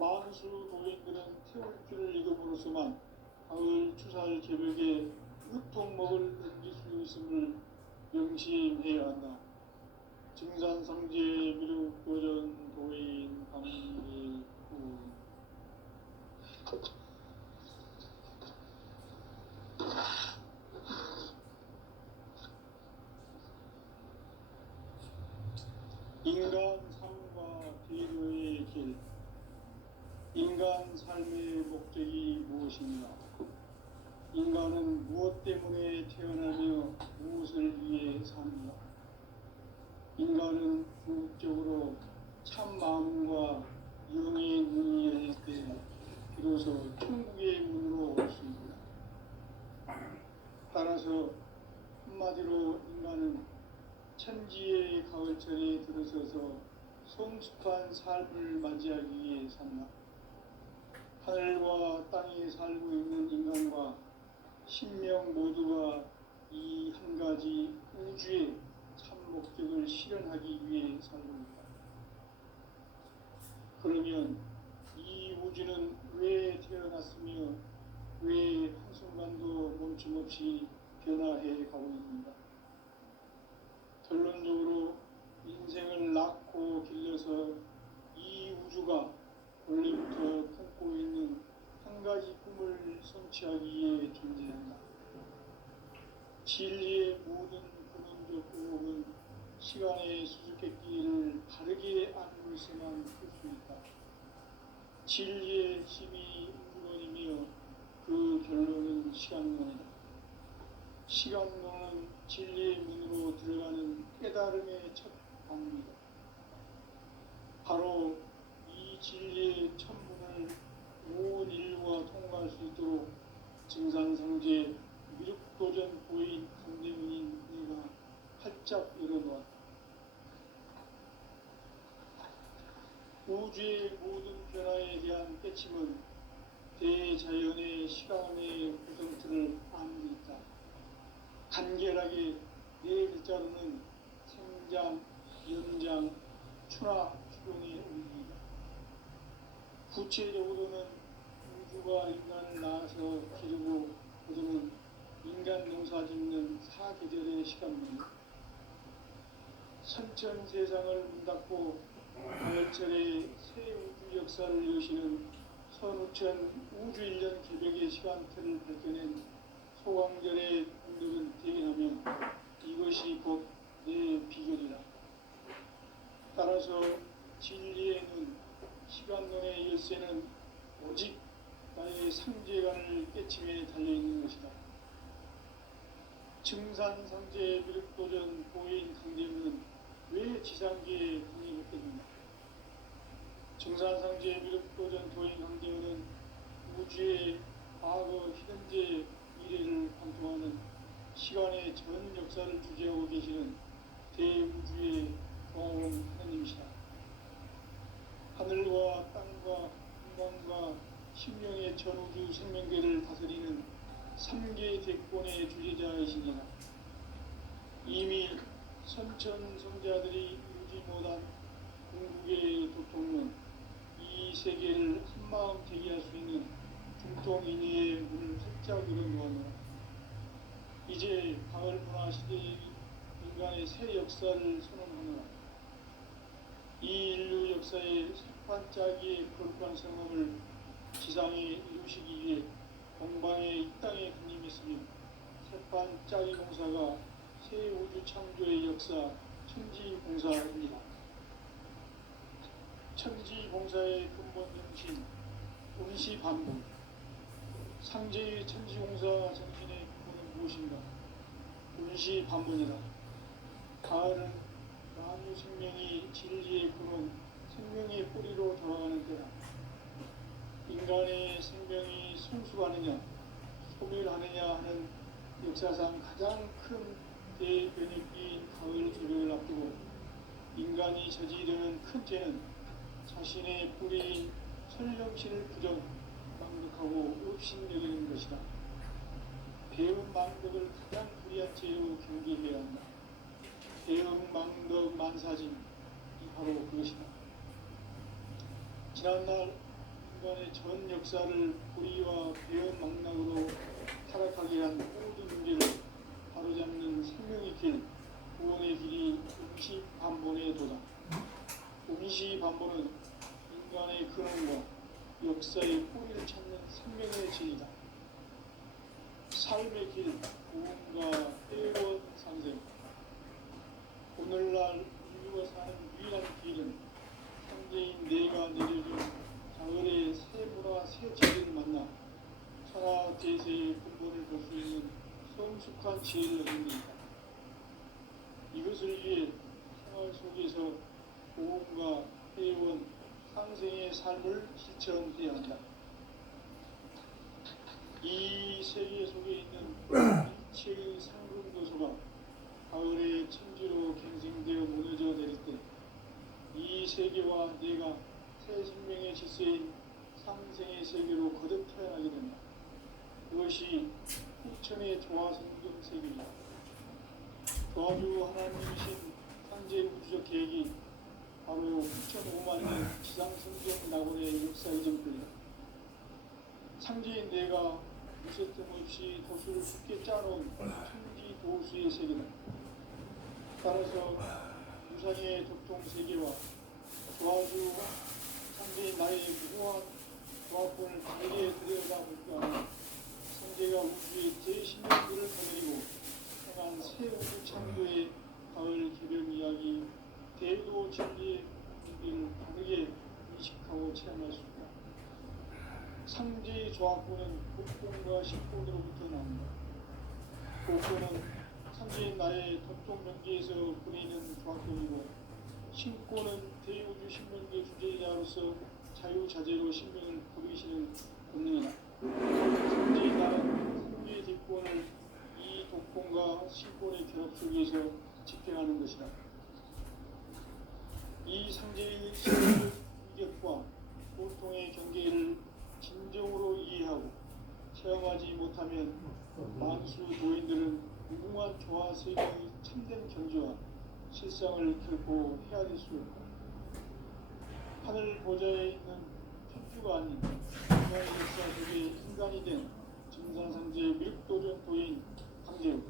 만수 도인들은 태울줄을 읽음으로써만 가을 추살 개벽에 으통먹을 던질 수 있음을 명심해야 한다. 증산상제 미륵도전 도인 강일구. 인간 삶과 배려의 길. 인간 삶의 목적이 무엇인가? 인간은 무엇 때문에 태어나며 무엇을 위해 사는가? 인간은 궁극적으로 참 마음과 영의 눈이 열릴 때 비로소 천국의 문으로 올 수 있다. 따라서 한마디로 인간은 천지의 가을철에 들어서서 성숙한 삶을 맞이하기 위해 산다. 하늘과 땅에 살고 있는 인간과 신명 모두가 이 한 가지 우주의 참 목적을 실현하기 위해 살고 있다. 그러면 이 우주는 왜 태어났으며 왜 한순간도 멈춤없이 변화해 가고 있는가? 결론적으로 인생을 낳고 길러서 이 우주가 원래부터 품고 있는 한 가지 꿈을 성취하기 위해 존재한다. 진리의 모든 근원적 의혹은 시간의 수수께끼를 바르게 알고 있어만 풀 수 있다. 진리의 힘이 우주론이며 그 결론은 시간론이다. 시간론은 진리의 문으로 들어가는 깨달음의 첫 방문이다. 바로 이 진리의 천문을 온 인류가 통과할 수 있도록 증산상제 미륵도전 보인 강대문인 내가 활짝 열어놓았다. 우주의 모든 변화에 대한 깨침은 대자연의 시간의 구성틀을 아는 데 있다. 간결하게 네 글자로는 생장, 연장, 추나 추동의 의미이다. 구체적으로는 우주가 인간을 낳아서 기르고 거두는 인간 농사 짓는 사계절의 시간입니다. 선천 세상을 문닫고 가을철에 새 우주 역사를 여시는 선우천 우주 1년 개벽의 시간틀을 밝혀낸 소광절의 공덕은 대견하며 이것이 곧 내 비결이라. 따라서 진리의 눈, 시간론의 열쇠는 오직 나의 상제관을 깨침에 달려있는 것이다. 증산상제 미륵도전 보인 강대문은 왜 지상계에 강림했겠는가? 증산상제 미륵도전 보인 강대문은 우주의 과거, 현재, 미래를 관통하는 시간의 전 역사를 주재하고 계시는 대우주의 공허한 하나님이시다. 하늘과 땅과 인간과 신명의 전우주 생명계를 다스리는 3계 대권의 주제자이시니라. 이미 선천성자들이 이루지 못한 궁극의 도통론, 이 세계를 한마음 되게 할 수 있는 중통인의의 문을 활짝 열어놓았노라. 이제 가을 문화 시대의 인간의 새 역사를 선언하노라. 이 인류 역사의 색반짜기의 거룩한 성험을 지상에 이루시기 위해 동방의 이 땅에 군림했으며 색반짜기 공사가 새 우주 창조의 역사 천지봉사입니다. 천지봉사의 근본 정신 운시반복. 상제의 천지공사 정신의 근본은 무엇인가? 운시반복이다. 가을은 만유 생명이 진리의 근원, 생명의 뿌리로 돌아가는 때다. 인간의 생명이 성숙하느냐, 소멸하느냐 하는 역사상 가장 큰 대변혁기인 가을 개벽을 앞두고 인간이 저지르는 큰 죄는 자신의 뿌리인 설령신을 부정, 망덕하고 업신여기는 것이다. 배운 망덕을 가장 불의한 죄로 경계해야 한다. 배운 망덕 만사짐이 바로 그것이다. 지난날 인간의 전 역사를 고리와 배은망락으로 타락하게 한 모든 문제를 바로잡는 생명의 길, 구원의 길이 임시반본에 도다. 임시반본은 인간의 근원과 역사의 뿌리를 찾는 생명의 진이다. 삶의 길, 구원과 해원 상생. 오늘날 인류가 사는 유일한 길은 상제인 내가 내려준 가을의 새 문화 새 지혜를 만나 천하 대세의 근본을 볼 수 있는 성숙한 지혜를 얻는 것이다. 이것을 위해 생활 속에서 보험과 회원, 상생의 삶을 실천해야 한다. 이 세계 속에 있는 일체의 상금 도서가 가을의 천지로 갱생되어 무너져 내릴 때 이 세계와 내가 새 생명의 질서인 상생의 세계로 거듭 태어나게 된다. 그것이 후천의 조화성경 세계이다. 조화주 하나님이신 상제 우주적 계획이 바로 9,500만 년 지상성경 낙원의 역사 이전입니다. 상제인 내가 무쇠 틈 없이 도수를 굳게 짜놓은 천지 도수의 세계다. 따라서 유상의 독종 세계와 조화주 상제인 나의 무궁한 조화권을 다르게 들여다볼까 상제가 우주의 제16일을 거느리고 행한 새 우주 창조의 가을 개별 이야기 대도 진리의 의미를 다르게 인식하고 체험할 수 있다. 상제의 조화권은 복권과 식권으로부터 나온다. 복권은 상제인 나의 독종 명기에서 보내는 조화권이고 신권은 대우주 신명계 주제자로서 자유자재로 신명을 부르시는 본능이다. 상제인 나는 상제의 뒷권을 이 독권과 신권의 결합 속에서 집행하는 것이다. 이 상제의 신의 인격과 고통의 경계를 진정으로 이해하고 체험하지 못하면 만수 도인들은 무궁한 조화 세계의 참된 경지와 실상을 결코 헤아릴 수 없다. 하늘 보좌에 있는 천주가 아닌 인간의 역사 속에 인간이 된 증산상제 밀도전 도인 강제우.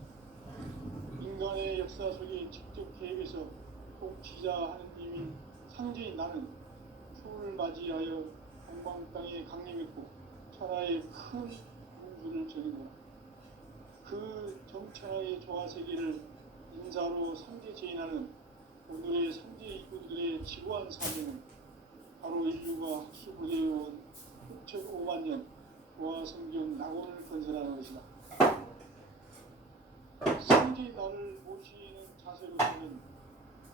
인간의 역사 속에 직접 개입해서 통치자 하느님인 상제인 나는 추을 맞이하여 동방 땅에 강림했고 천하의 큰 운수를 전했노라. 그 정천하의 조화세계를 인사로 상제 제인하는 오늘의 상제 이구들의 지구한 사명은 바로 인류가 학수고대해온 6,500만 년 조화성경 낙원을 건설하는 것이다. 상제 나를 모시는 자세로서는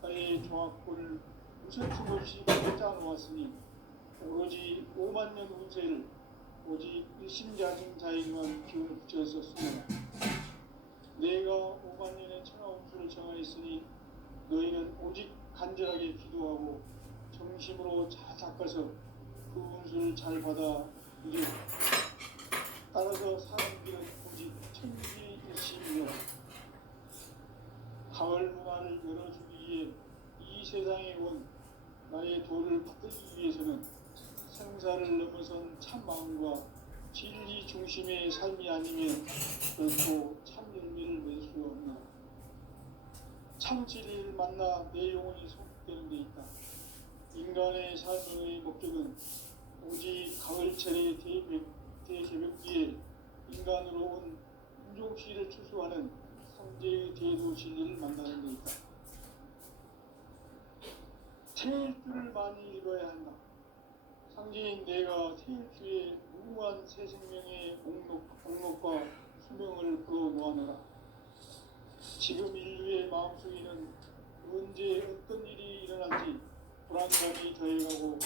나의 조화권을 무슨 틈 없이 짜놓았으니 오로지 5만 년 운세를 오직 일심자승자에게만 기운을 붙여서 쓰노라. 내가 5만 년의 천하 운수를 정하였으니 너희는 오직 간절하게 기도하고 정심으로 잘 닦아서 그 운수를 잘 받아 이루라. 따라서 사는 길은 오직 천지일심이라. 가을 문화를 열어주기 위해 이 세상에 온 나의 도를 받들기 위해서는 생사를 넘어선 참마음과 진리 중심의 삶이 아니면 결코 참 열매를 낼 수 없노라. 참 진리를 만나 내 영혼이 소극되는 데 있다. 인간의 삶의 목적은 오직 가을철의 대개벽기에 인간으로 온 인종시를 추수하는 상제의 대도 진리를 만나는 데 있다. 태일주를 많이 읽어야 한다. 상제인 내가 태일주의 무궁한 새 생명의 목록과 수명을 그어 놓아노라. 지금 인류의 마음속에는 언제 어떤 일이 일어날지 불안감이 더해가고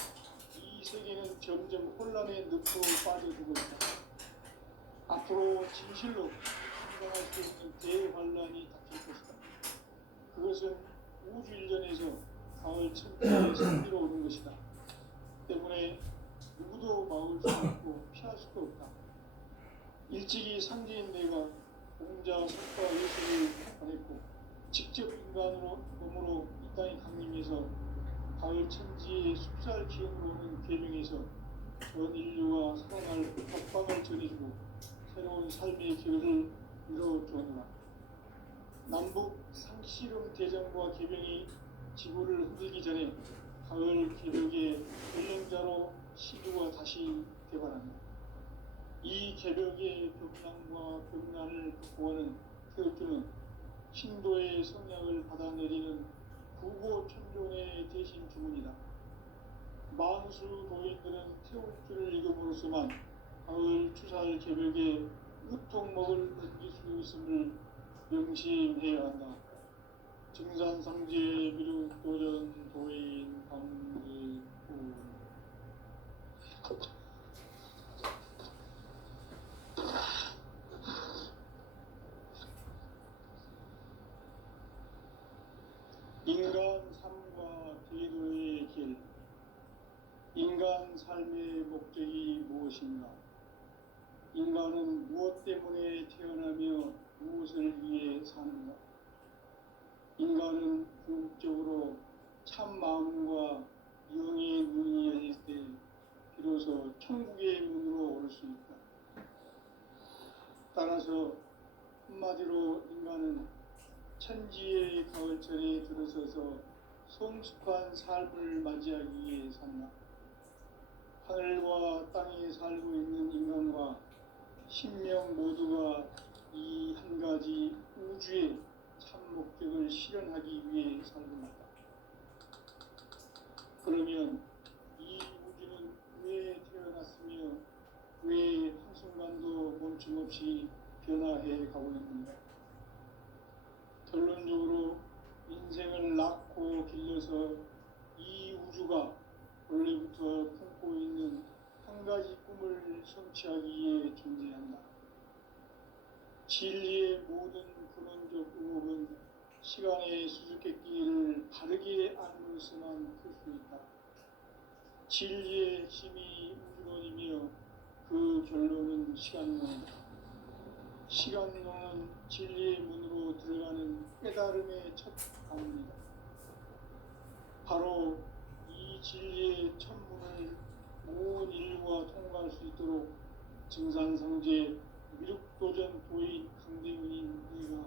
이 세계는 점점 혼란의 늪으로 빠져들고 있다. 앞으로 진실로 상상할 수 있는 대환란이 닥칠 것이다. 그것은 우주 일전에서 가을 천지의 승리로 오는 것이다. 때문에 누구도 막을 수 없고 피할 수도 없다. 일찍이 상제인 내가 공자 석가 예수를 보냈고 직접 인간으로 몸으로 이 땅에 강림해서 가을 천지의 숲살 기운으로 오는 계명에서 전 인류가 살아날 각방을 전해주고 새로운 삶의 기회를 열어주었노라. 남북 상씨름 대전과 개병이 지구를 흔들기 전에 가을 개벽의 전령자로 시주가 다시 개발한다. 이 개벽의 벽난과 벽난을 극복하는 태극기는 신도의 성약을 받아내리는 구고천존의 대신 주문이다. 만수 도인들은 태울주를 읽음으로써만 가을 추살 개벽에 우통목을 던질 수 있음을 명심해야 한다. 증산상제 미륵도전 도인 강제구 인간 삶과 대도의 길. 인간 삶의 목적이 무엇인가? 인간은 무엇 때문에 태어나며 무엇을 위해 사는가? 인간은 궁극적으로 참 마음과 영의 눈이 열릴 때 비로소 천국의 문으로 올 수 있다. 따라서 한마디로 인간은 천지의 가을철에 들어서서 성숙한 삶을 맞이하기 위해 산다. 하늘과 땅에 살고 있는 인간과 신명 모두가 이 한 가지 우주의 참 목적을 실현하기 위해 살고 있다. 그러면 이 우주는 왜 태어났으며 왜 한순간도 멈춤없이 변화해 가고 있는가? 결론적으로 인생을 낳고 길러서 이 우주가 원래부터 품고 있는 한 가지 꿈을 성취하기 위해 존재한다. 진리의 모든 근원적 의혹은 시간의 수수께끼를 바르게 알므로서만 풀 수 있다. 진리의 핵심이 우주론이며 그 결론은 시간론이다. 시간론은 진리의 문으로 들어가는 깨달음의 첫 방문이다. 바로 이 진리의 첫 문을 온 인류가 통과할 수 있도록 증산성제 미륵도전 도인 강대훈인 네가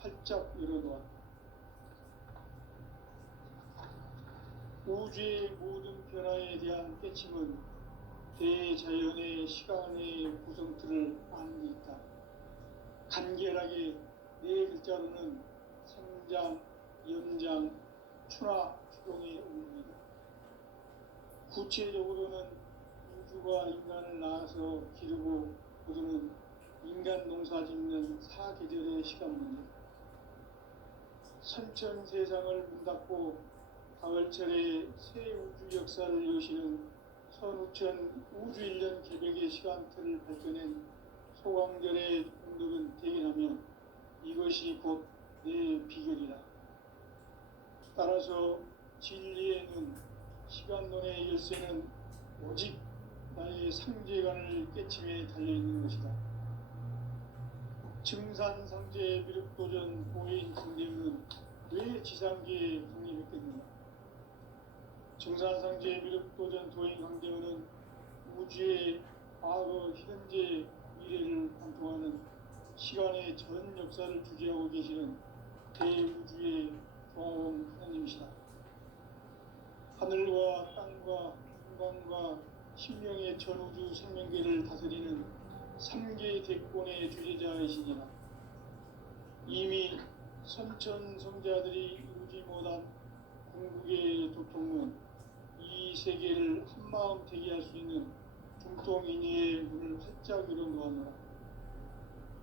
활짝 열어놓았다. 우주의 모든 변화에 대한 깨침은 대자연의 시간의 구성틀을 아는 데 있다. 간결하게 네 글자로는 생장, 연장, 추나 추동의 운명이다. 구체적으로는 우주가 인간을 낳아서 기르고 거두는 인간 농사 짓는 사계절의 시간 문제. 선천 세상을 문 닫고 가을철에 새 우주 역사를 여시는 선우천 우주 1년 개벽의 시간틀을 발견한 소광절의 공덕은 대견하며 이것이 곧 내 비결이다. 따라서 진리의 눈, 시간론의 열쇠는 오직 나의 상제관을 깨침에 달려있는 것이다. 증산상제 미륵도전 보인 강대훈은 왜 지상계에 강림했겠는가? 증산상제 미륵도전 도인 강대훈은 우주의 과거, 현재, 미래를 관통하는 시간의 전 역사를 주재하고 계시는 대우주의 종합원 하나님이시다. 하늘과 땅과 인간과 신명의 전우주 생명계를 다스리는 3계 대권의 주재자이시니라. 이미 선천성자들이 이루지 못한 궁극의 도통문, 이 세계를 한마음 되게 할 수 있는 중통인의의 문을 활짝 열어놓았노라.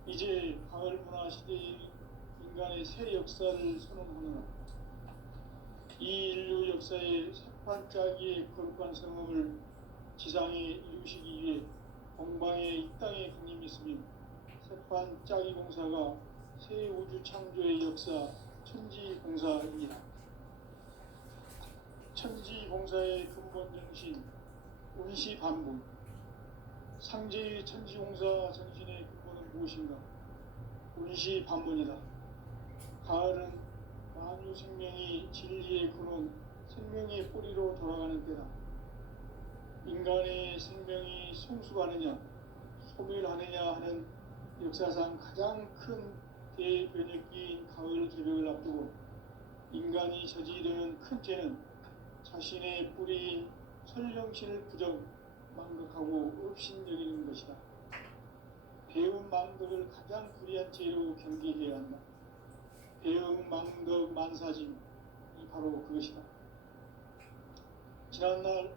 이제 가을 문화 시대의 인간의 새 역사를 선언하노라. 이 인류 역사의 새판짜기의 거룩한 성음을 지상에 이루시기 위해 공방의 이 땅에 강림했으며 새판짜기 공사가 새 우주 창조의 역사 천지공사이니라. 천지공사의 근본 정신 운시반복. 상제의 천지공사 정신의 근본은 무엇인가? 운시반문이다. 가을은 만유 생명이 진리의 근원, 생명의 뿌리로 돌아가는 때다. 인간의 생명이 성숙하느냐 소멸하느냐 하는 역사상 가장 큰 대변혁기인 가을 개벽을 앞두고 인간이 저지르는 큰 죄는 자신의 뿌리인 설령신을 부정 망각하고 업신여기는 것이다. 배움 망덕을 가장 불의한 죄로 경계해야 한다. 배움 망덕 만사짐이 바로 그것이다. 지난날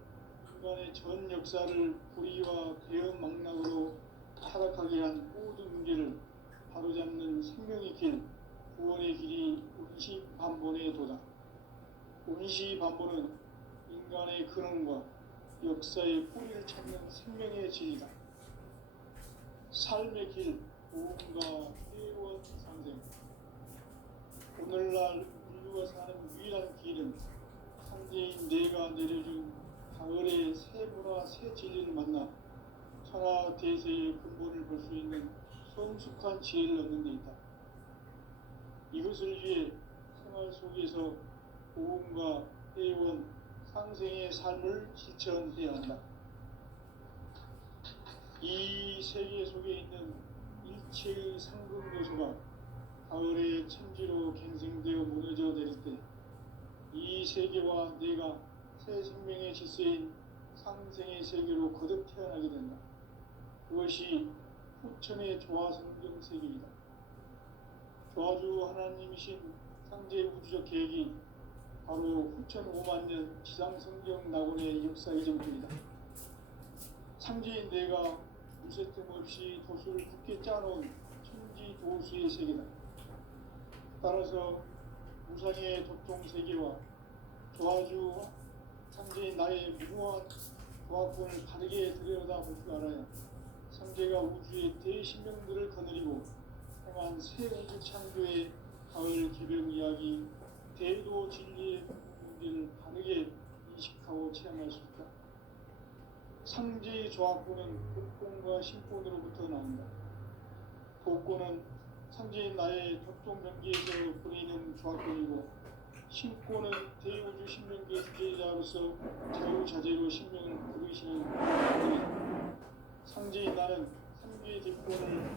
인간의 전 역사를 불의와 배움 망락으로 타락하게 한 모든 문제를 바로잡는 생명의 길, 구원의 길이 운시반본에 도다. 운시반본은 인간의 근원과 역사의 뿌리를 찾는 생명의 진리다. 삶의 길, 보험과 회원 상생. 오늘날 인류가 사는 유일한 길은 상제인 내가 내려준 가을의 새 문화, 새 진리를 만나 천하 대세의 근본을 볼 수 있는 성숙한 지혜를 얻는 데 있다. 이것을 위해 생활 속에서 보험과 회원, 상생의 삶을 실천해야 한다. 이 세계 속에 있는 일체의 상급 요소가 가을의 천지로 갱생되어 무너져 내릴 때 이 세계와 내가 새 생명의 질서인 상생의 세계로 거듭 태어나게 된다. 그것이 후천의 조화성경 세계이다. 조화주 하나님이신 상제 우주적 계획이 바로 후천 5만 년 지상성경 낙원의 역사 이전입니다. 상제인 내가 무쇠뜸 없이 도수를 굳게 짜놓은 천지 도수의 세계다. 따라서 우상의 도통 세계와 조화주 상제인 나의 무모한 조합권을 바르게 들여다볼 줄 알아야 상제가 우주의 대신명들을 거느리고 행한 새 우주 창조의 가을 개벽 이야기 대도 진리의 문제를 바르게 인식하고 체험할 수 있다. 상제의 조합권은 복권과 신권으로부터 나온다. 복권은 상제인 나의 협동 경계에서 보이는 조합권이고 신권은 대우주 신명계 주제자로서 자유자재로 신명을 부르시는 분이다. 상제인 나는 3개의 대권을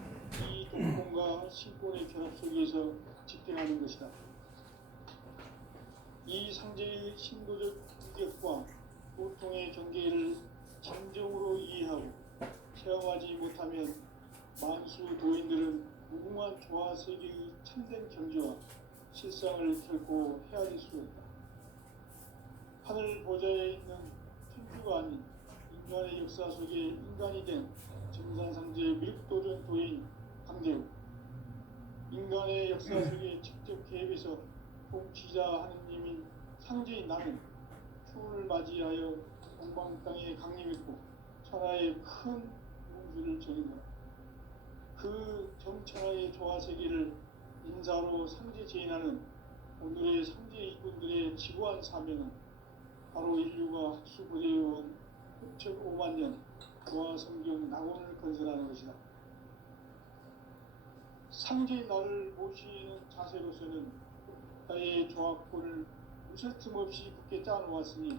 이 독권과 신권의 결합 속에서 집행하는 것이다. 이 상제의 신도적 인격과 보통의 경계를 진정으로 이해하고 체험하지 못하면 만수 도인들은 무궁한 조화 세계의 참된 경지와 실상을 결코 헤아릴 수 없다. 하늘 보좌에 있는 천주가 아닌 인간의 역사 속에 인간이 된 정산상제의 밀도전 도인 강대우, 인간의 역사 속에 직접 개입해서 통치자 하느님인 상제인 나는 추운을 맞이하여 동방 땅에 강림했고 천하의 큰 우주를 정인다. 그 정천하의 조화세계를 인사로 상제 제인하는 오늘의 상제 이군들의 지구한 사명은 바로 인류가 학수고대해온 후천 5만 년 조화성경 낙원을 건설하는 것이다. 상제의 나를 모시는 자세로서는 나의 조합권을 무쇠 틈 없이 굳게 짜놓았으니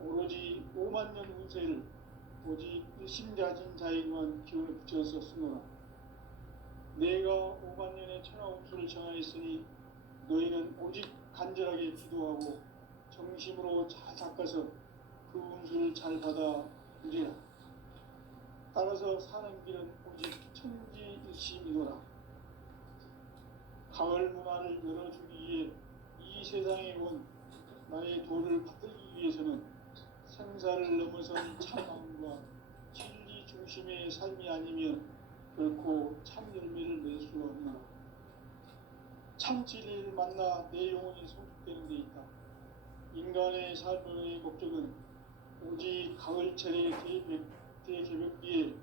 오로지 5만 년 운세를 오직 일심자진 자에게만 기운을 붙여서 쓰노라. 내가 5만 년의 천하 운수를 정하였으니 너희는 오직 간절하게 기도하고 정심으로 잘 닦아서 그 운수를 잘 받아 누리라. 따라서 사는 길은 오직 천지일심이노라. 가을 문화를 열어주기 위해 이 세상에 온 나의 도를 받들기 위해서는 생사를 넘어선 참마음과 진리 중심의 삶이 아니면 결코 참 열매를 낼 수 없노라. 참 진리를 만나 내 영혼이 성숙되는 데 있다. 인간의 삶의 목적은 오직 가을철의 대개벽기에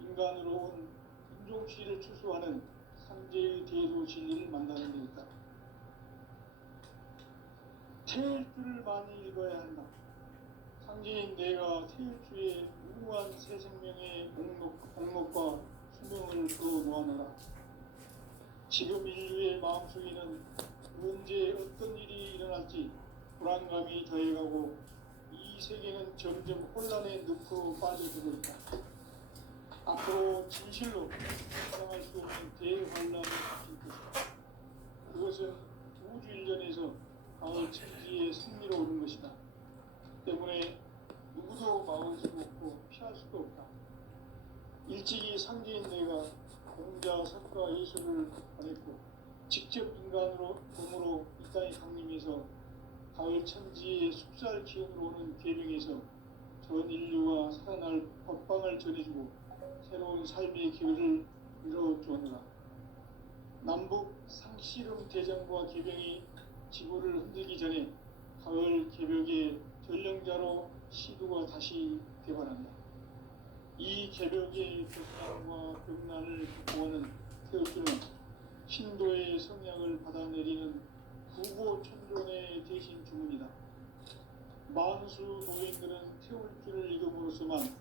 인간으로 온 인종시를 추수하는 상제의 대도 진리를 만나는 데 있다. 태일주를 많이 읽어야 한다. 상제인 내가 태일주의 무궁한 새 생명의 목록과 수명을 풀어놓아노라. 지금 인류의 마음속에는 언제 어떤 일이 일어날지 불안감이 더해가고 이 세계는 점점 혼란의 늪으로 빠져들고 있다. 앞으로 진실로 상상할 수 없는 대환란이 닥칠 것이다. 그것은 우주 일련에서 가을 천지의 승리로 오는 것이다. 때문에 누구도 막을 수 없고 피할 수도 없다. 일찍이 상제인 내가 공자, 석가, 예술을 보냈고 직접 인간으로 몸으로 이 땅에 강림해서 가을 천지의 숲살 기운으로 오는 계명에서 전 인류가 살아날 법방을 전해주고 새로운 삶의 기회를 이뤄주었노라. 남북 상씨름 대전과 개병이 지구를 흔들기 전에 가을 개벽의 전령자로 시두가 다시 개발한다. 이 개벽의 벽난과 벽난을 극복하는 태극기는 신도의 성약을 받아내리는 구고천존의 대신 주문이다. 만수 노인들은 태울 줄을 읽음으로써만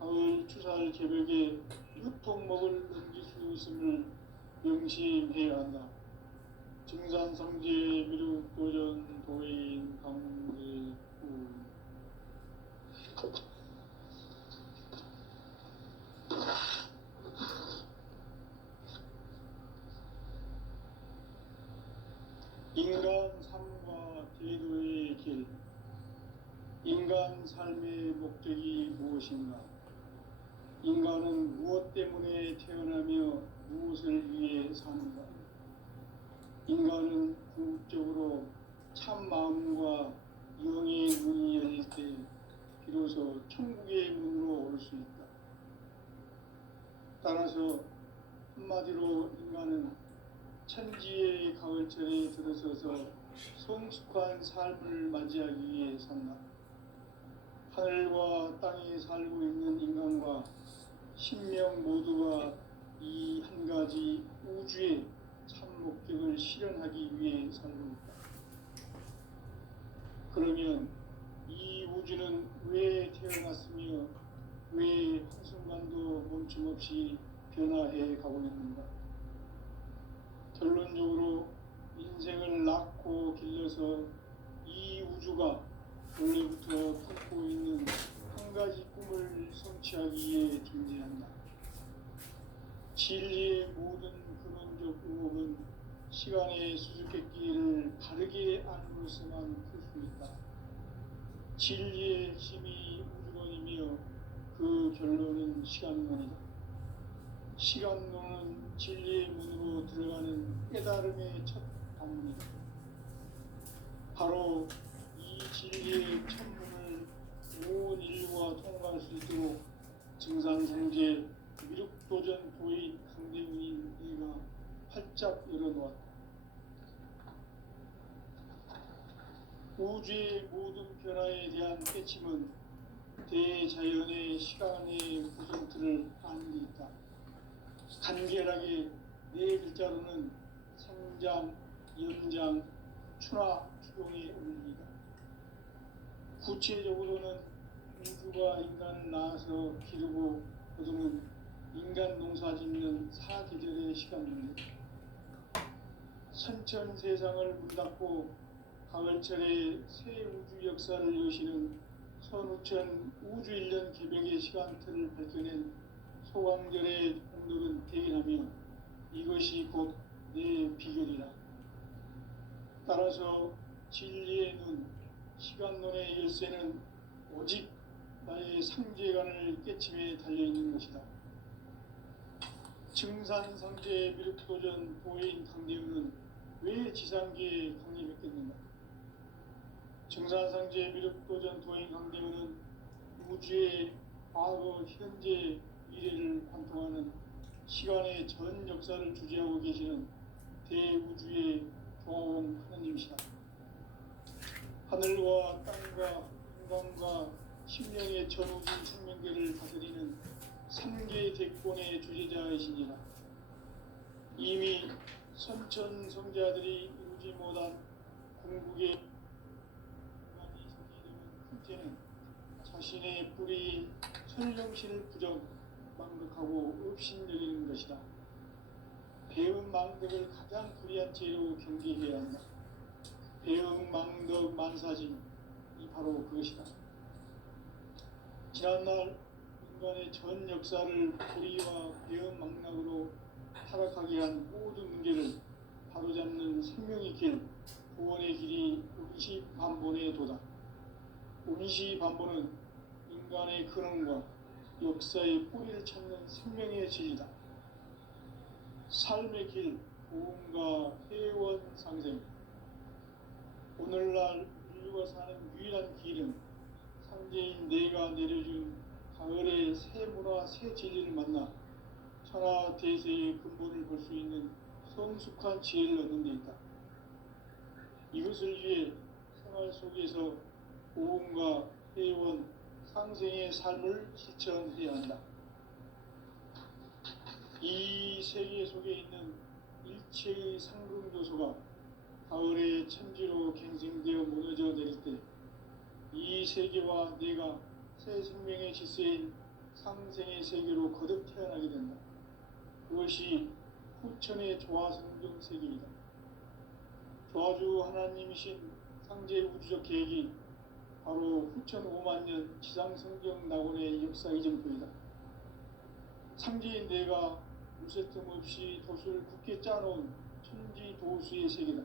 가을 추살 개벽에 유통목을 넘길 수 있음을 명심해야 한다. 증산성제 미륵도전 도인 강제구 인간 삶과 제도의 길. 인간 삶의 목적이 무엇인가? 인간은 무엇 때문에 태어나며 무엇을 위해 사는가? 인간은 궁극적으로 참 마음과 영의 문이 열릴 때 비로소 천국의 문으로 올 수 있다. 따라서 한마디로 인간은 천지의 가을철에 들어서서 성숙한 삶을 맞이하기 위해 산다. 하늘과 땅에 살고 있는 인간과 신명 모두가 이 한 가지 우주의 참 목적을 실현하기 위해 살고 있다. 그러면 이 우주는 왜 태어났으며 왜 한순간도 멈춤없이 변화해 가고 있는가? 결론적으로 인생을 낳고 길러서 이 우주가 원래부터 품고 있는 한 가지 꿈을 성취하기 위해 존재한다. 진리의 모든 근원적 의혹은 시간의 수수께끼를 바르게 안으로서만 풀 수 있다. 진리의 핵심이 우주론이며 그 결론은 시간론이다. 시간론은 진리의 문으로 들어가는 깨달음의 첫 방문이다. 바로 이 진리의 천문을 온 인류가 통과할 수 있도록 증산성제 미륵도전 도인 강대훈인 이가 활짝 열어놓았다. 우주의 모든 변화에 대한 깨침은 대자연의 시간의 구성틀을 아는 데 있다. 간결하게 네 글자로는 생장, 연장, 추나 추동의 원리이다. 구체적으로는 우주가 인간을 낳아서 기르고 거두는 인간 농사 짓는 사계절의 시간입니다. 선천 세상을 문 닫고 가을철에 새 우주 역사를 여시는 선우천 우주일년 개벽의 시간틀을 밝혀낸 소강절의 공덕은 대견하며 이것이 곧 내 비결이라. 따라서 진리의 눈, 시간론의 열쇠는 오직 나의 상제관을 깨침에 달려있는 것이다. 증산상제 미륵도전 도인 강대훈은 왜 지상계에 강림했겠는가? 증산상제 미륵도전 도인 강대훈은 우주의 과거, 현재, 미래를 관통하는 시간의 전 역사를 주재하고 계시는 대우주의 조홍 하느님이시다. 하늘과 땅과 인간과 심령의 전우주 생명계를 다스리는 3개 대권의 주제자이시니라. 이미 선천성자들이 이루지 못한 궁극의 인간이 성취되는 큰죄는 자신의 뿌리인 천령신을 부정 망덕하고 업신여기는 것이다. 배은 망덕을 가장 불의한 죄로 경계해야 한다. 배은 망덕 만사진, 이 바로 그것이다. 지난날 인간의 전 역사를 불의와 배은망락으로 타락하게 한 모든 문제를 바로잡는 생명의 길, 구원의 길이 운시반본에 도다. 운시반본은 인간의 근원과 역사의 뿌리를 찾는 생명의 진리다. 삶의 길, 보험과 회원 상생. 오늘날 인류가 사는 유일한 길은 상제인 내가 내려준 가을의 새 문화, 새 진리를 만나 천하 대세의 근본을 볼 수 있는 성숙한 지혜를 얻는 데 있다. 이것을 위해 생활 속에서 보험과 회원, 상생의 삶을 실천해야 한다. 이 세계 속에 있는 일체의 상승교소가 가을의 천지로 갱생되어 무너져 내릴 때 이 세계와 내가 새 생명의 질서인 상생의 세계로 거듭 태어나게 된다. 그것이 후천의 조화성경 세계이다. 조화주 하나님이신 상제 우주적 계획이 바로 후천 5만 년 지상성경 낙원의 역사 이전부이다. 상제인 내가 무쇠틈 없이 도수를 굳게 짜놓은 천지 도수의 세계다.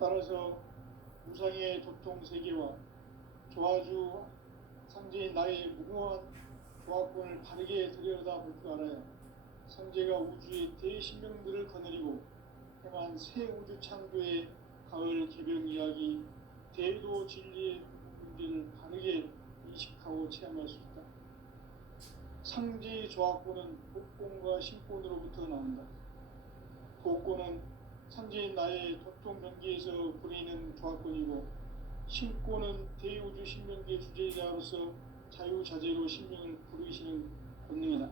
따라서 무상의 도통 세계와 조화주 상제인 나의 무궁한 조화권을 바르게 들여다볼 줄 알아야 상제가 우주의 대신명들을 거느리고 행한 새 우주 창조의 가을 개변 이야기, 대도 진리의 문제를 바르게 인식하고 체험할 수 있다. 상제의 조화권은 복권과 신권으로부터 나온다. 복권은 상제인 나의 도통 경계에서 부리는 조화권이고, 신권은 대우주 신명계 주제자로서 자유자재로 신명을 부르시는 본능이다.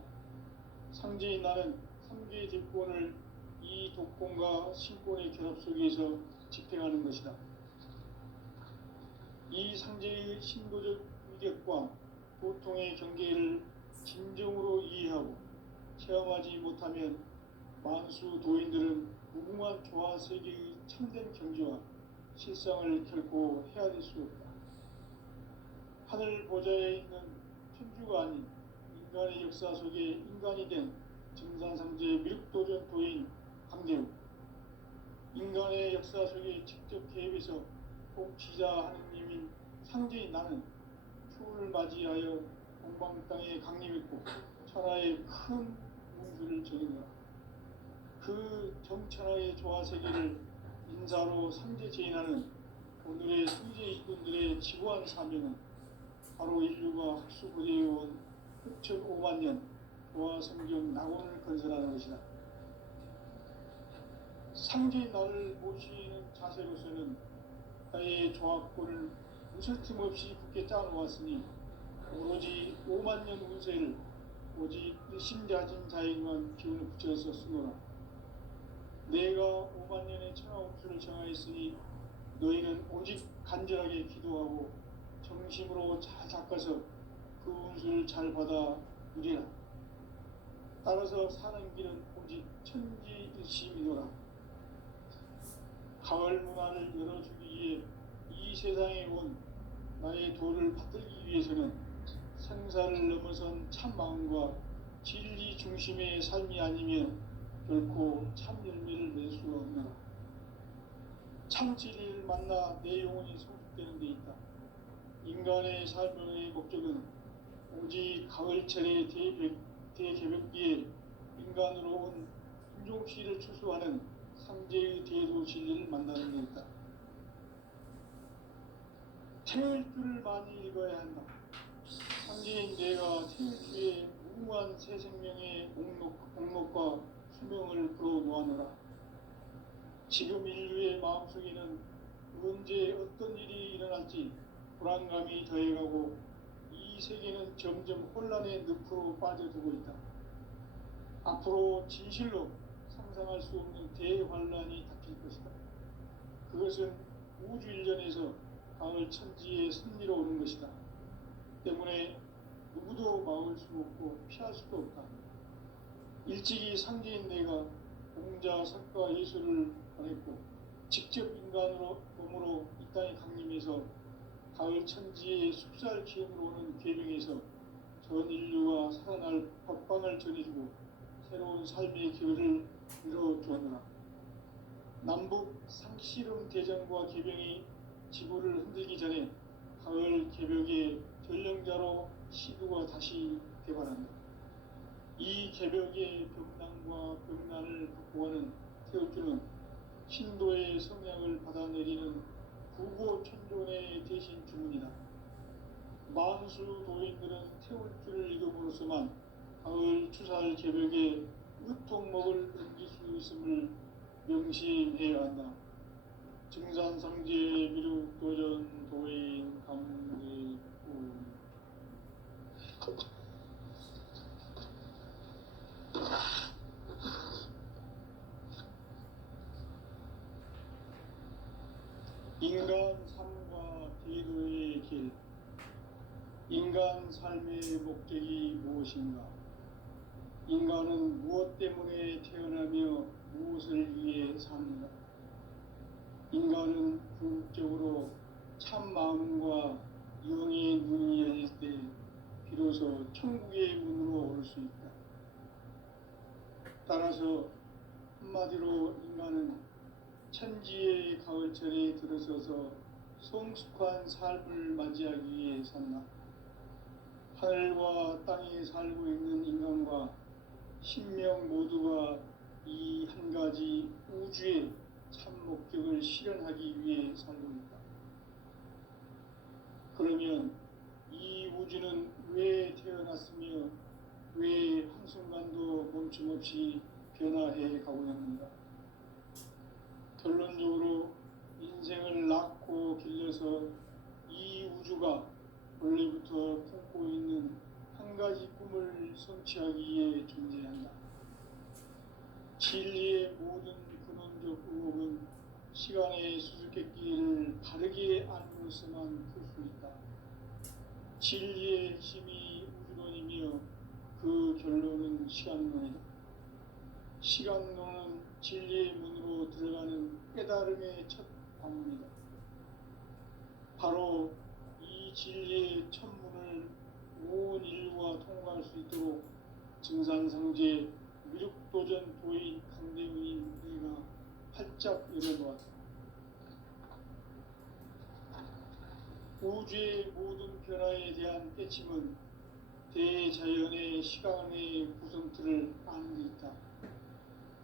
상제인 나는 3개의 대권을 이 독권과 신권의 결합 속에서 집행하는 것이다. 이 상제의 신도적 위력과 도통의 경계를 진정으로 이해하고 체험하지 못하면 만수 도인들은 무궁한 조화 세계의 참된 경지와 실상을 결코 헤아릴 수 없다. 하늘 보좌에 있는 천주가 아닌 인간의 역사 속에 인간이 된 증산상제의 미륵도전 도인 강대우, 인간의 역사 속에 직접 개입해서 통치자 하느님인 상제인 나는 추운을 맞이하여 동방 땅에 강림했고 천하의 큰 문수를 적인노라. 그 정천하의 조화 세계를 인사로 상제 제인하는 오늘의 상제 일꾼들의 지구한 사명은 바로 인류가 학수고대해온 후천 5만 년 조화 성경 낙원을 건설하는 것이다. 상제인 나를 모시는 자세로서는 나의 조화권을 무설틈 없이 굳게 짜놓았으니 오로지 5만 년 운세를 오직 일심자진 자에게만 기운을 붙여서 쓰노라. 내가 5만 년의 천하 운수를 정하였으니 너희는 오직 간절하게 기도하고 정심으로 잘 닦아서 그 운수를 잘 받아 누리라. 따라서 사는 길은 오직 천지일심이노라. 가을 문화를 열어주기 위해 이 세상에 온 나의 도를 받들기 위해서는 생사를 넘어선 참 마음과 진리 중심의 삶이 아니면 결코 참 열매를 낼 수가 없노라. 참 진리를 만나 내 영혼이 성숙되는 데 있다. 인간의 삶의 목적은 오직 가을철의 대개벽기에 인간으로 온 품종씨를 추수하는 상제의 대도 진리를 만나는 데 있다. 태일주를 많이 읽어야 한다. 상제인 내가 태일주의 무궁한 새 생명의 목록과 수명을 불어놓아노라. 지금 인류의 마음속에는 언제 어떤 일이 일어날지 불안감이 더해가고 이 세계는 점점 혼란의 늪으로 빠져들고 있다. 앞으로 진실로 상상할 수 없는 대환란이 닥칠 것이다. 그것은 우주 일전에서 가을 천지의 섭리로 오는 것이다. 때문에 누구도 막을 수 없고 피할 수도 없다. 일찍이 상제인 내가 공자, 석가, 예수를 보냈고 직접 인간으로 몸으로 이 땅에 강림해서 가을 천지의 숲살 기운으로 오는 계명에서 전 인류가 살아날 법방을 전해주고 새로운 삶의 기회를 이뤄주었노라. 남북 상씨름 대전과 계병이 지구를 흔들기 전에 가을 개벽의 전령자로 시두가 다시 개발한다. 이 개벽의 병난과 병난을 극복하는 태우주는 신도의 성향을 받아내리는 구고천존의 대신 주문이다. 만수 도인들은 태울주를 읽음으로써만 가을 추살 개벽의 으통목을 넘길 수 있음을 명심해야 한다. 증산상제 미륵도전 도인 강대구 인간 삶과 대도의 길. 인간 삶의 목적이 무엇인가? 인간은 무엇 때문에 태어나며 무엇을 위해 사는가? 인간은 궁극적으로 참 마음과 영의 눈이 열릴 때 비로소 천국의 문으로 오를 수 있다. 따라서 한마디로 인간은 천지의 가을철에 들어서서 성숙한 삶을 맞이하기 위해 산다. 하늘과 땅에 살고 있는 인간과 신명 모두가 이 한 가지 우주의 참 목적을 실현하기 위해 살고 있다. 그러면 이 우주는 왜 태어났으며 왜 한순간도 멈춤없이 변화해 가고 있는가? 결론적으로 인생을 낳고 길러서 이 우주가 원래부터 품고 있는 한 가지 꿈을 성취하기 위해 존재한다. 진리의 모든 근원적 의혹은 시간의 수수께끼를 바르게 알므로서만 풀 수 있다. 진리의 핵심이 우주론이며 그 결론은 시간론이다. 시간론은 진리의 문으로 들어가는 깨달음의 첫 방문이다. 바로 이 진리의 첫 문을 온 인류가 통과할 수 있도록 증산상제 미륵도전 도인 강대문인 우리가 활짝 열어놓았다. 우주의 모든 변화에 대한 깨침은 대자연의 시간의 구성틀을 아는 데 있다.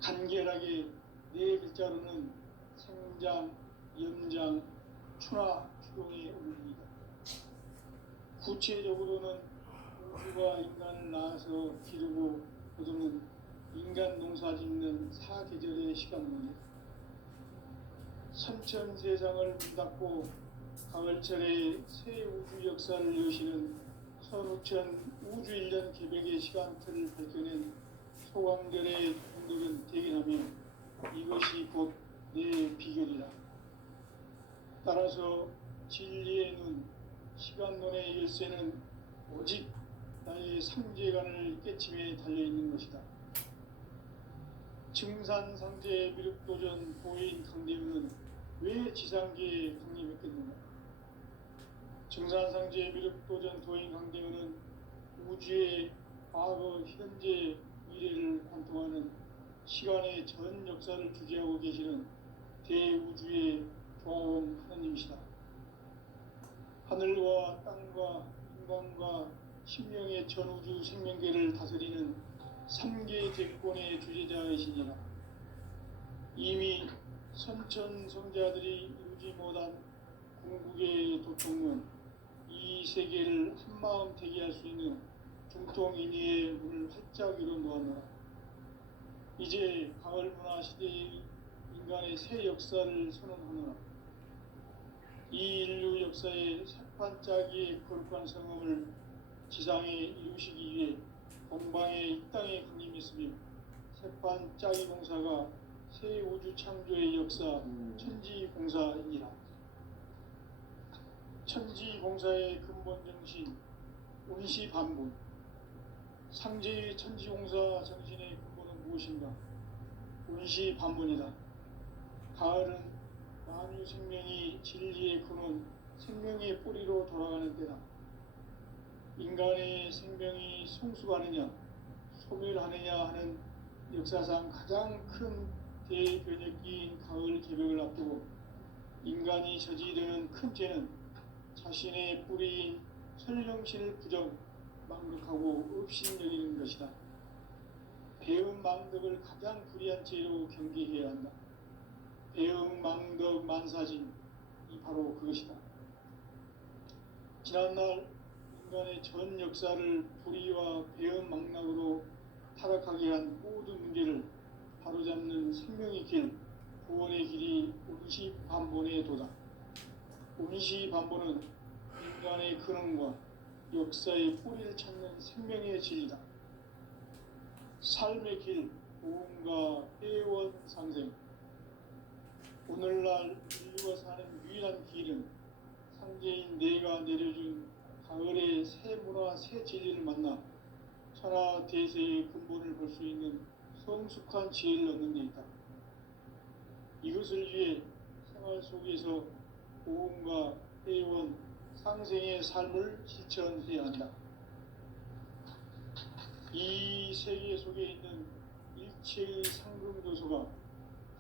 간결하게 네 글자로는 생장, 염장, 추나 추동의 원리이다. 구체적으로는 우주가 인간을 낳아서 기르고 거두는 인간 농사 짓는 사계절의 시간론이다. 선천세상을 문 닫고 가을철에 새 우주 역사를 여시는 선우천 우주 1년 개벽의 시간틀을 밝혀낸 소강절의 분들은 대견하며 이것이 곧 내 비결이라. 따라서 진리의 눈, 시간론의 열쇠는 오직 나의 상제관을 깨침에 달려있는 것이다. 증산상제 미륵도전 도인 강대문은 왜 지상계에 강림했겠는가? 증산상제 미륵도전 도인 강대문은 우주의 과거, 현재, 미래를 관통하는 시간의 전 역사를 주재하고 계시는 대우주의 조화원 하나님이시다. 하늘과 땅과 인간과 신명의 전우주 생명계를 다스리는 3계 제권의 주재자이시니라. 이미 선천성자들이 이루지 못한 궁극의 도통은 이 세계를 한마음 되게 할 수 있는 중통인의의 문을 활짝 열어놓았노라. 이제 가을 문화 시대의 인간의 새 역사를 선언하노라. 이 인류 역사의 새판짜기의 거룩한 성음을 지상에 이루시기 위해 동방의 이 땅에 강림했으며 새판짜기 공사가 새 우주 창조의 역사 천지공사이니라. 천지공사의 근본 정신 운시반분. 상제의 천지공사 정신의 근본은 무엇인가? 운시반분이다. 가을은 만유 생명이 진리의 근원 생명의 뿌리로 돌아가는 때다. 인간의 생명이 성숙하느냐 소멸하느냐 하는 역사상 가장 큰 대변혁기인 가을 개벽을 앞두고 인간이 저지르는 큰 죄는 자신의 뿌리인 설령신을 부정 망극하고 업신여기는 것이다. 배음 망덕을 가장 불의한 죄로 경계해야 한다. 배음 망덕 만사진이 바로 그것이다. 지난날 인간의 전 역사를 불의와 배음 망락으로 타락하게 한 모든 문제를 바로잡는 생명의 길, 구원의 길이 운시반본에 도다. 운시반본은 인간의 근원과 역사의 뿌리를 찾는 생명의 진리다. 삶의 길, 보험과 회원 상생. 오늘날 인류가 사는 유일한 길은 상제인 내가 내려준 가을의 새 문화, 새 진리를 만나 천하 대세의 근본을 볼 수 있는 성숙한 지혜를 얻는 데 있다. 이것을 위해 생활 속에서 보험과 회원, 상생의 삶을 실천해야 한다. 이 세계 속에 있는 일체의 상금 요소가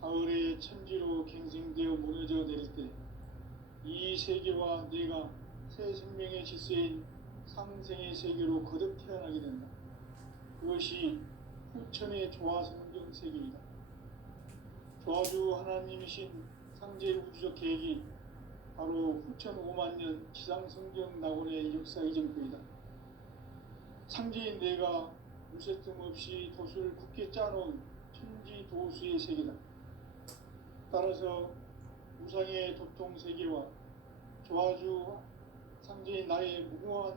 가을의 천지로 갱생되어 무너져 내릴 때 이 세계와 내가 새 생명의 질서인 상생의 세계로 거듭 태어나게 된다. 그것이 후천의 조화성경 세계이다. 조화주 하나님이신 상제 우주적 계획이 바로 후천 5만년 지상성경 낙원의 역사 이정표이다. 상제인 내가 무쇠뜸 없이 도수를 굳게 짜놓은 천지 도수의 세계다. 따라서 우상의 도통 세계와 조화주 상제인 나의 무궁한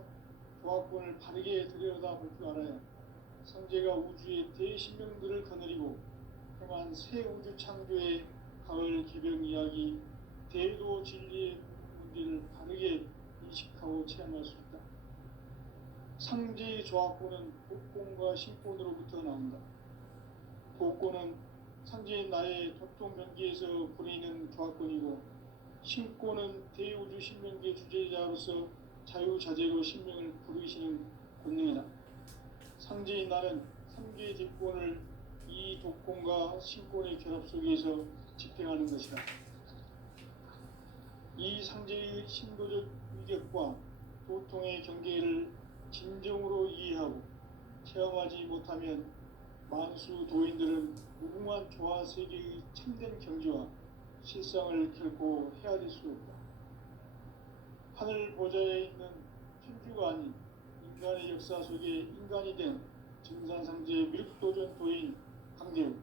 조화권을 바르게 들여다볼 줄 알아야 상제가 우주의 대신명들을 거느리고 행한 새 우주 창조의 가을 기병 이야기 대도 진리의 문제를 바르게 인식하고 체험할 수 있다. 상제의 조화권은 복권과 신권으로부터 나온다. 복권은 상제인 나의 도통 변기에서 부리는 조화권이고 신권은 대우주 신명계 주제자로서 자유자재로 신명을 부르시는 권능이다. 상제인 나는 3개의 뒷권을 이 독권과 신권의 결합 속에서 집행하는 것이다. 이 상제의 신도적 위격과 도통의 경계를 진정으로 이해하고 체험하지 못하면 만수 도인들은 무궁한 조화 세계의 참된 경지와 실상을 결코 헤아릴 수 없다. 하늘 보좌에 있는 천주가 아닌 인간의 역사 속에 인간이 된 증산상제의 밀도전 도인 강대우,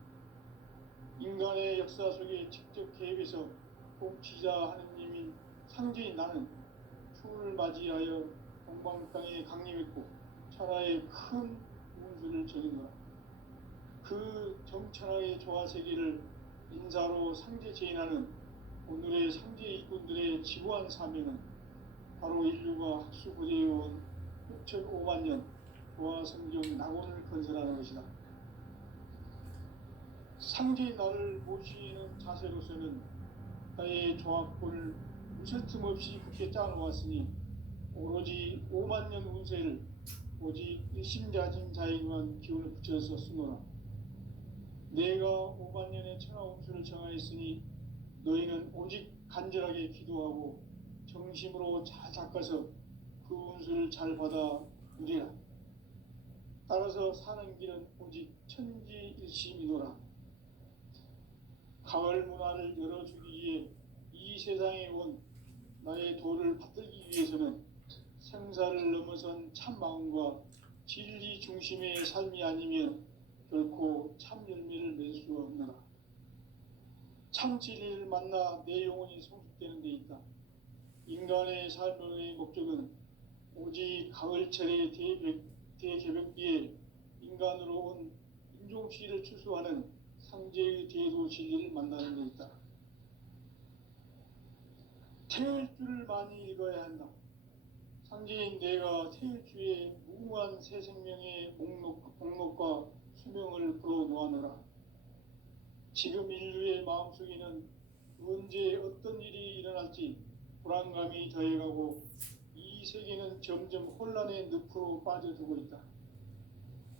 인간의 역사 속에 직접 개입해서 통치자 하느님인 상제인 나는 추운을 맞이하여 동방 땅에 강림했고 천하의 큰 운수를 저긴 거라. 그 정천하의 조화세계를 인사로 상제 제인하는 오늘의 상제 일꾼들의 지구한 사명은 바로 인류가 학수고대해온 6,500년 조화성경 낙원을 건설하는 것이다. 상제의 나를 모시는 자세로서는 나의 조합권을 무쇠틈 없이 굳게 짜놓았으니 오로지 5만년 운세를 오직 일심자진 자에게만 기운을 붙여서 쓰노라. 내가 5만년의 천하 운수를 정하였으니 너희는 오직 간절하게 기도하고 정심으로 잘 닦아서 그 운수를 잘 받아 누리라. 따라서 사는 길은 오직 천지일심이노라. 가을 문화를 열어주기 위해 이 세상에 온 나의 도를 받들기 위해서는 생사를 넘어선 참 마음과 진리 중심의 삶이 아니면 결코 참 열매를 맺을 수 없노라. 참 진리를 만나 내 영혼이 성숙되는 데 있다. 인간의 삶의 목적은 오직 가을철의 대개벽기에 인간으로 온 인종시를 추수하는 상제의 대도 진리를 만나는 데 있다. 태일주를 많이 읽어야 한다. 상제인 내가 태일주의 무궁한 새 생명의 목록과 수명을 불어놓아노라. 지금 인류의 마음속에는 언제 어떤 일이 일어날지 불안감이 더해가고 이 세계는 점점 혼란의 늪으로 빠져들고 있다.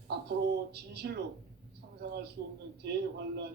앞으로 진실로 상상할 수 없는 대환란이